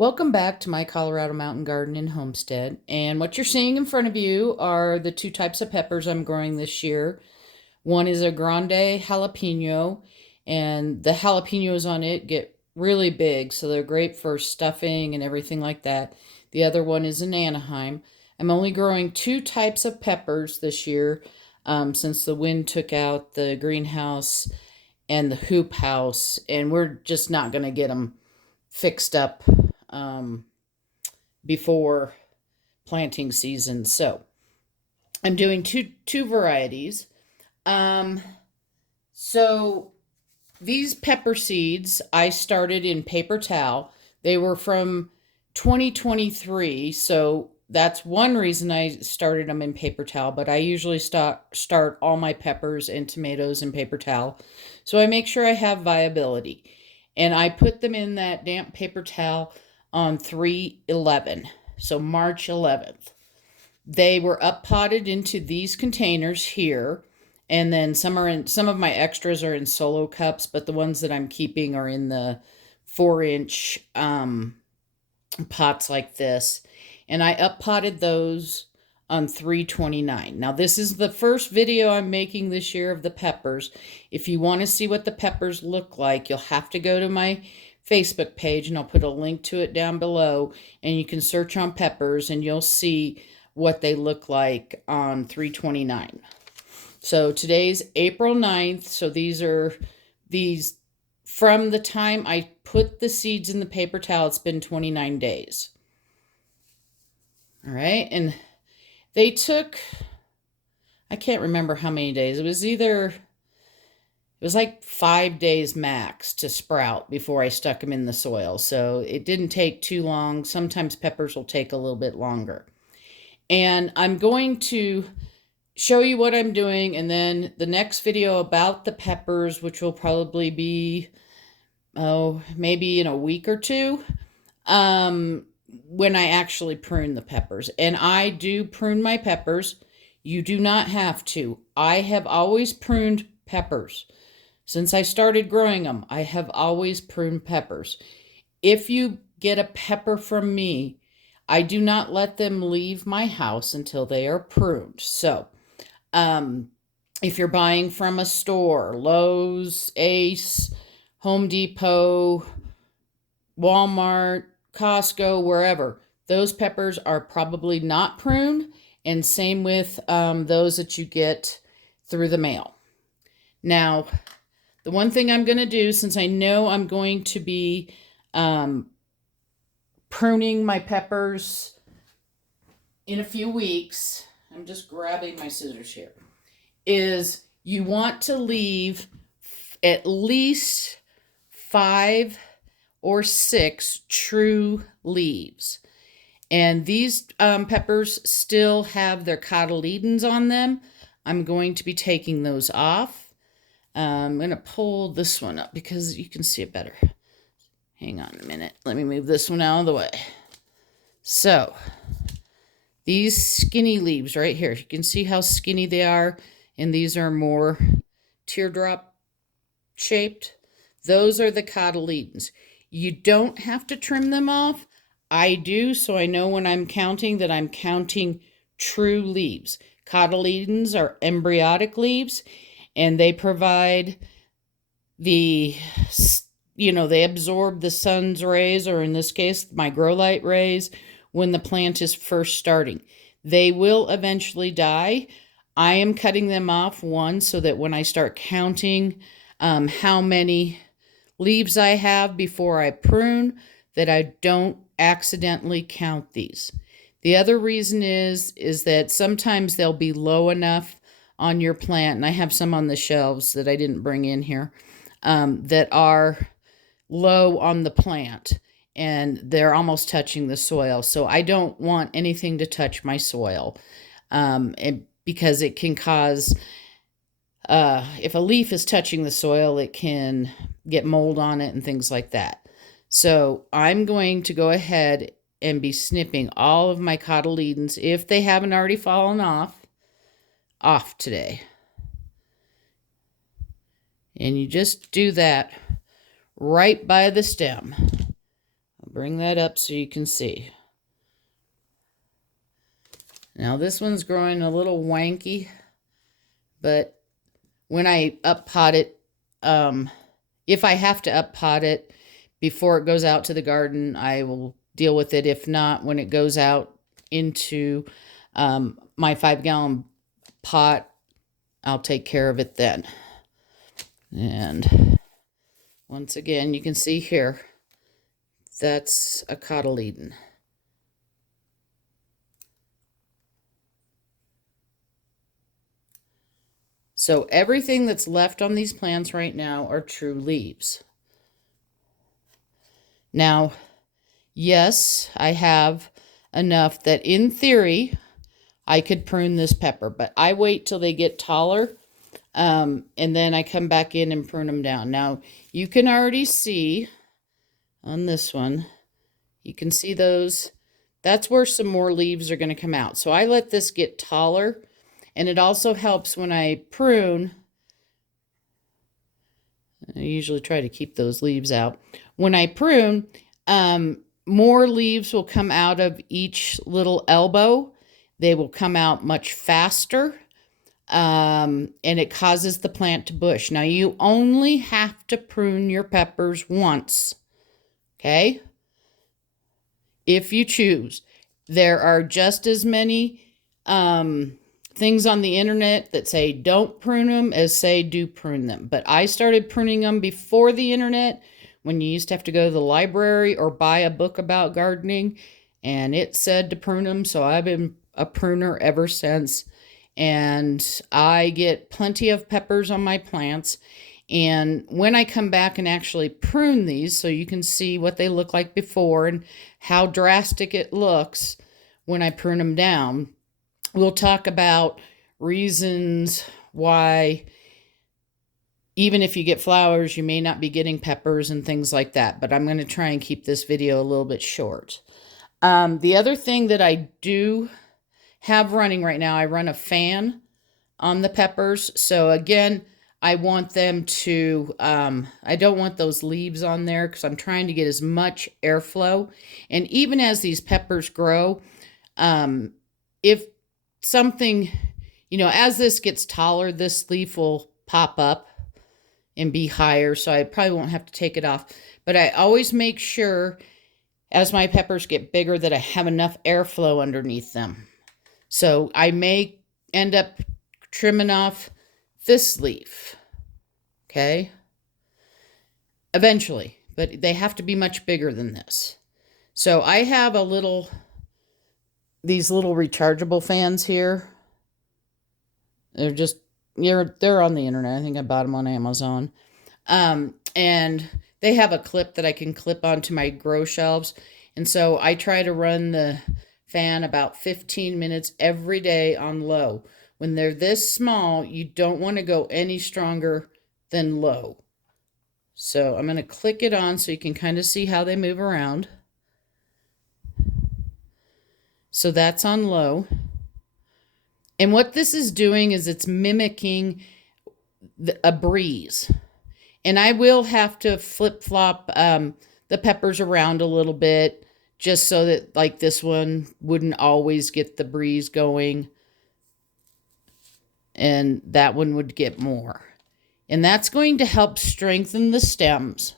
Welcome back to my Colorado Mountain Garden and Homestead. And what you're seeing in front of you are the two types of peppers I'm growing this year. One is a grande jalapeno, and the jalapenos on it get really big, so they're great for stuffing and everything like that. The other one is an Anaheim. I'm only growing two types of peppers this year since the wind took out the greenhouse and the hoop house, and we're just not going to get them fixed up um, before planting season. So I'm doing two varieties. Um, so these pepper seeds I started in paper towel. They were from 2023, so that's one reason I started them in paper towel, but I usually start all my peppers and tomatoes in paper towel. So I make sure I have viability. And I put them in that damp paper towel on 3/11, so March 11th. They were up potted into these containers here, and then some of my extras are in solo cups, but the ones that I'm keeping are in the 4-inch pots like this. And I up potted those on 3/29. Now this is the first video I'm making this year of the peppers. If you want to see what the peppers look like, you'll have to go to my Facebook page, and I'll put a link to it down below, and you can search on peppers and you'll see what they look like on 3/29. So today's April 9th, so these from the time I put the seeds in the paper towel, it's been 29 days. All right, and they took, I can't remember how many days. It was like 5 days max to sprout before I stuck them in the soil. So it didn't take too long. Sometimes peppers will take a little bit longer. And I'm going to show you what I'm doing, and then the next video about the peppers, which will probably be, maybe in a week or two, when I actually prune the peppers. And I do prune my peppers. You do not have to. I have always pruned peppers. Since I started growing them, I have always pruned peppers. If you get a pepper from me, I do not let them leave my house until they are pruned. So, if you're buying from a store, Lowe's, Ace, Home Depot, Walmart, Costco, wherever, those peppers are probably not pruned, and same with those that you get through the mail. Now, the one thing I'm going to do, since I know I'm going to be pruning my peppers in a few weeks, I'm just grabbing my scissors here, is you want to leave at least 5 or 6 true leaves. And these peppers still have their cotyledons on them. I'm going to be taking those off. I'm going to pull this one up because you can see it better. Hang on a minute. Let me move this one out of the way. So, these skinny leaves right here, you can see how skinny they are, and these are more teardrop shaped. Those are the cotyledons. You don't have to trim them off. I do, so I know when I'm counting that I'm counting true leaves. Cotyledons are embryonic leaves, and they provide they absorb the sun's rays, or in this case, my grow light rays, when the plant is first starting. They will eventually die. I am cutting them off, one, so that when I start counting how many leaves I have before I prune, that I don't accidentally count these. The other reason is that sometimes they'll be low enough on your plant, and I have some on the shelves that I didn't bring in here, that are low on the plant, and they're almost touching the soil. So I don't want anything to touch my soil, because it can cause, if a leaf is touching the soil, it can get mold on it and things like that. So I'm going to go ahead and be snipping all of my cotyledons, if they haven't already fallen off today. And you just do that right by the stem. I'll bring that up so you can see. Now this one's growing a little wanky, but when I up pot it, if I have to up pot it before it goes out to the garden, I will deal with it. If not, when it goes out into my 5-gallon pot, I'll take care of it then. And once again, you can see here, that's a cotyledon. So everything that's left on these plants right now are true leaves. Now, yes, I have enough that in theory I could prune this pepper, but I wait till they get taller, and then I come back in and prune them down. Now, you can already see on this one, you can see those. That's where some more leaves are going to come out. So I let this get taller. And it also helps when I prune. I usually try to keep those leaves out. When I prune, more leaves will come out of each little elbow. They will come out much faster. And it causes the plant to bush. Now, you only have to prune your peppers once. Okay? If you choose. There are just as many things on the internet that say don't prune them as say do prune them. But I started pruning them before the internet, when you used to have to go to the library or buy a book about gardening, and it said to prune them. So I've been a pruner ever since, and I get plenty of peppers on my plants. And when I come back and actually prune these, so you can see what they look like before and how drastic it looks when I prune them down, we'll talk about reasons why, even if you get flowers, you may not be getting peppers and things like that. But I'm going to try and keep this video a little bit short. The other thing that I do have running right now, I run a fan on the peppers. So again, I want them to, I don't want those leaves on there because I'm trying to get as much airflow. And even as these peppers grow, if something, as this gets taller, this leaf will pop up and be higher, so I probably won't have to take it off. But I always make sure as my peppers get bigger that I have enough airflow underneath them. So I may end up trimming off this leaf, okay? Eventually, but they have to be much bigger than this. So I have these little rechargeable fans here. They're just, they're on the internet. I think I bought them on Amazon. And they have a clip that I can clip onto my grow shelves. And so I try to run the fan about 15 minutes every day on low. When they're this small, you don't want to go any stronger than low. So I'm going to click it on so you can kind of see how they move around. So that's on low. And what this is doing is it's mimicking a breeze. And I will have to flip-flop the peppers around a little bit just so that, like, this one wouldn't always get the breeze going. And that one would get more. And that's going to help strengthen the stems,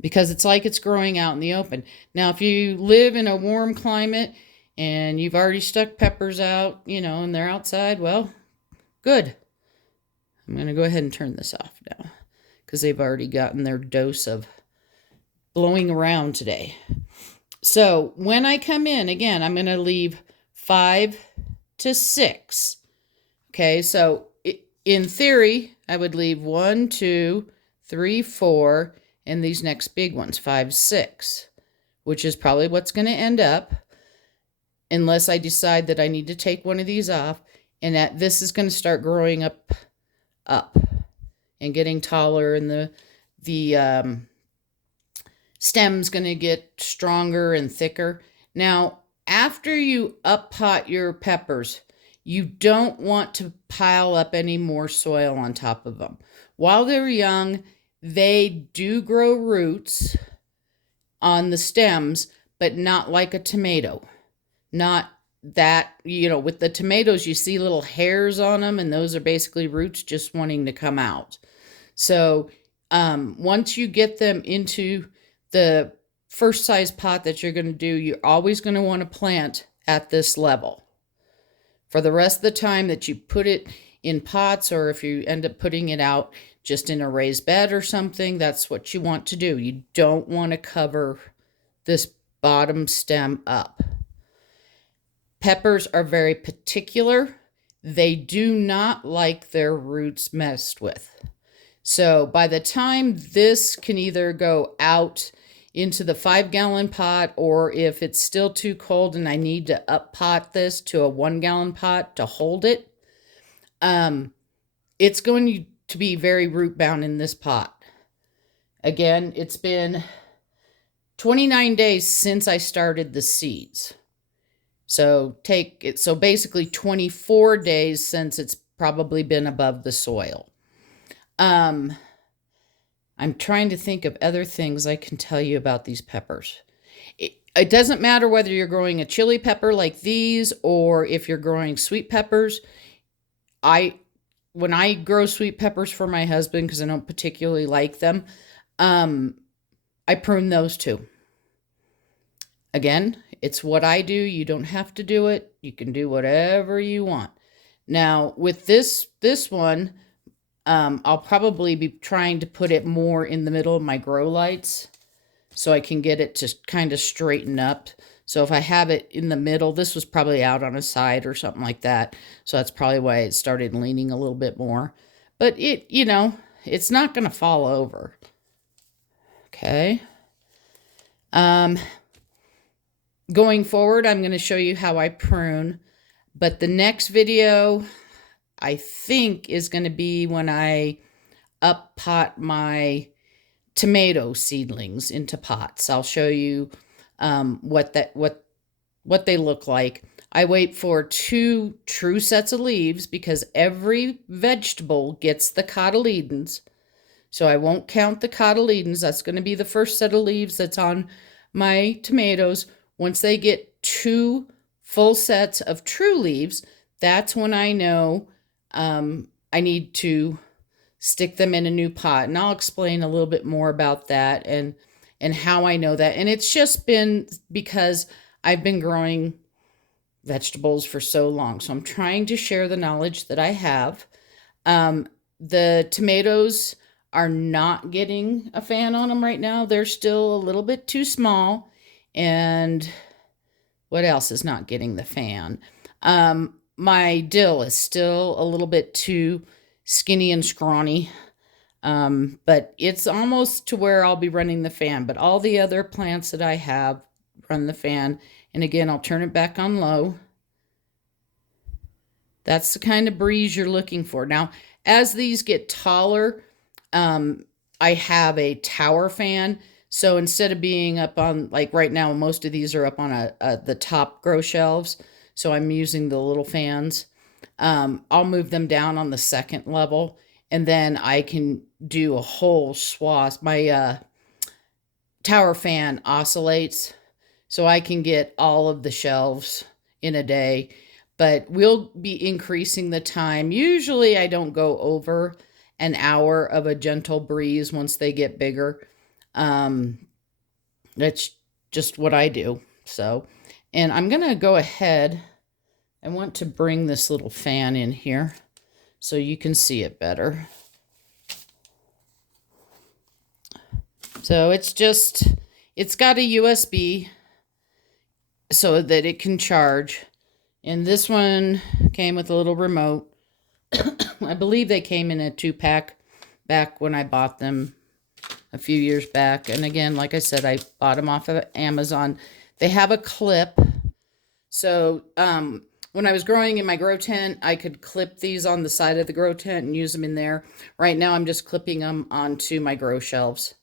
because it's like it's growing out in the open. Now, if you live in a warm climate and you've already stuck peppers out, and they're outside, well, good. I'm going to go ahead and turn this off now because they've already gotten their dose of blowing around today. So when I come in, again, I'm going to leave 5 to 6. Okay, so in theory, I would leave 1, 2, 3, 4, and these next big ones, 5, 6, which is probably what's going to end up, unless I decide that I need to take one of these off, and that this is going to start growing up and getting taller, and the stem's going to get stronger and thicker. Now, after you up pot your peppers, you don't want to pile up any more soil on top of them. While they're young, they do grow roots on the stems, but not like a tomato. Not that, with the tomatoes, you see little hairs on them, and those are basically roots just wanting to come out. So once you get them into the first size pot that you're going to do, you're always going to want to plant at this level. For the rest of the time that you put it in pots, or if you end up putting it out just in a raised bed or something, that's what you want to do. You don't want to cover this bottom stem up. Peppers are very particular. They do not like their roots messed with. So by the time this can either go out into the 5-gallon pot, or if it's still too cold and I need to up pot this to a 1-gallon pot to hold it, it's going to be very root bound in this pot. Again, it's been 29 days since I started the seeds. So basically 24 days since it's probably been above the soil. I'm trying to think of other things I can tell you about these peppers. It doesn't matter whether you're growing a chili pepper like these, or if you're growing sweet peppers. When I grow sweet peppers for my husband, because I don't particularly like them, I prune those too. Again, it's what I do. You don't have to do it. You can do whatever you want. Now, with this one, I'll probably be trying to put it more in the middle of my grow lights so I can get it to kind of straighten up. So if I have it in the middle, this was probably out on a side or something like that. So that's probably why it started leaning a little bit more. But it's not going to fall over. Okay. Going forward, I'm going to show you how I prune. But the next video, I think, is going to be when I up pot my tomato seedlings into pots. I'll show you what they look like. I wait for 2 true sets of leaves because every vegetable gets the cotyledons. So I won't count the cotyledons. That's going to be the first set of leaves that's on my tomatoes. Once they get 2 full sets of true leaves, that's when I know I need to stick them in a new pot. And I'll explain a little bit more about that and how I know that. And it's just been because I've been growing vegetables for so long. So I'm trying to share the knowledge that I have. The tomatoes are not getting a fan on them right now. They're still a little bit too small. And what else is not getting the fan? My dill is still a little bit too skinny and scrawny. But it's almost to where I'll be running the fan. But all the other plants that I have run the fan. And again, I'll turn it back on low. That's the kind of breeze you're looking for. Now, as these get taller, I have a tower fan. So instead of being up on, like right now, most of these are up on the top grow shelves. So I'm using the little fans. I'll move them down on the second level, and then I can do a whole swath. My tower fan oscillates, so I can get all of the shelves in a day. But we'll be increasing the time. Usually I don't go over an hour of a gentle breeze once they get bigger. That's just what I do. So, and I'm going to go ahead. I want to bring this little fan in here so you can see it better. So it's got a USB so that it can charge. And this one came with a little remote. I believe they came in a 2-pack back when I bought them a few years back. And again, like I said, I bought them off of Amazon. They have a clip. So when I was growing in my grow tent, I could clip these on the side of the grow tent and use them in there. Right now, I'm just clipping them onto my grow shelves.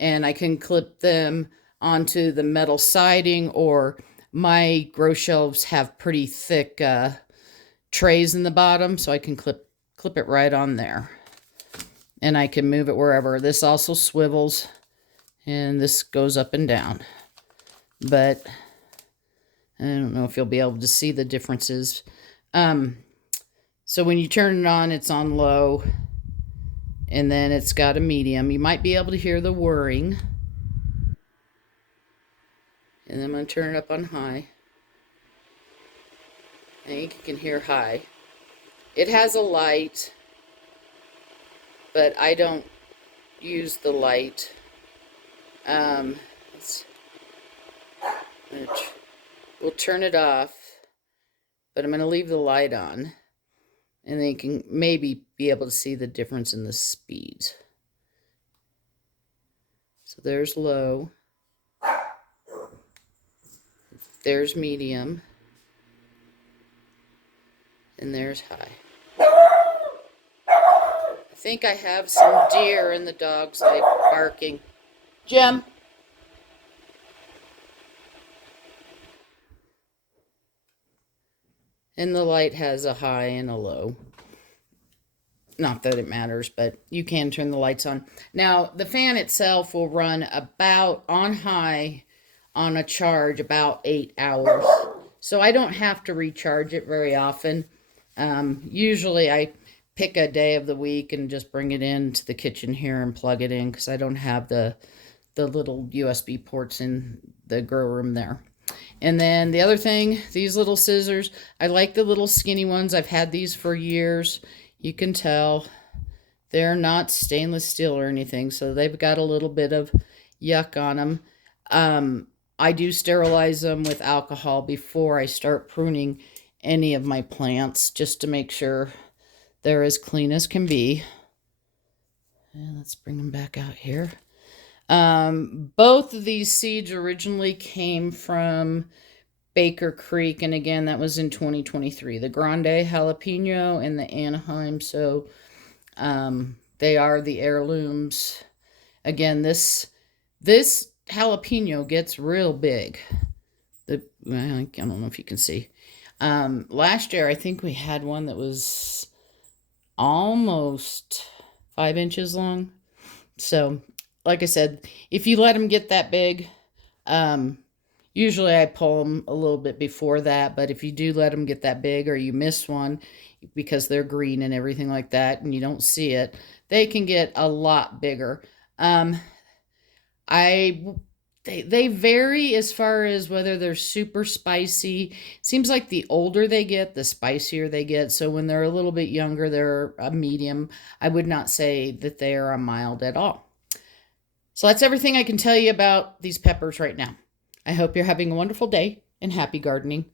And I can clip them onto the metal siding, or my grow shelves have pretty thick trays in the bottom, so I can clip it right on there. And I can move it wherever. This also swivels, And this goes up and down. But I don't know if you'll be able to see the differences. So when you turn it on, it's on low. And then it's got a medium. You might be able to hear the whirring. And then I'm going to turn it up on high. I think you can hear high. It has a light, but I don't use the light. We'll turn it off, but I'm going to leave the light on. And then you can maybe be able to see the difference in the speeds. So there's low. There's medium. And there's high. I think I have some deer and the dog's like barking. Jim. And the light has a high and a low. Not that it matters, but you can turn the lights on. Now, the fan itself will run about on high on a charge about 8 hours. So I don't have to recharge it very often. Usually I pick a day of the week and just bring it into the kitchen here and plug it in because I don't have the little USB ports in the grow room there. And then the other thing, these little scissors, I like the little skinny ones. I've had these for years. You can tell they're not stainless steel or anything, so they've got a little bit of yuck on them. I do sterilize them with alcohol before I start pruning any of my plants, just to make sure they're as clean as can be. And let's bring them back out here. Both of these seeds originally came from Baker Creek, and again, that was in 2023. The Grande Jalapeno and the Anaheim, so they are the heirlooms. Again, this jalapeno gets real big. I don't know if you can see. Last year, I think we had one that was almost 5 inches long. So, like I said, if you let them get that big, usually I pull them a little bit before that, but if you do let them get that big or you miss one because they're green and everything like that and you don't see it, they can get a lot bigger. They vary as far as whether they're super spicy. Seems like the older they get, the spicier they get. So when they're a little bit younger, they're a medium. I would not say that they are a mild at all. So that's everything I can tell you about these peppers right now. I hope you're having a wonderful day and happy gardening.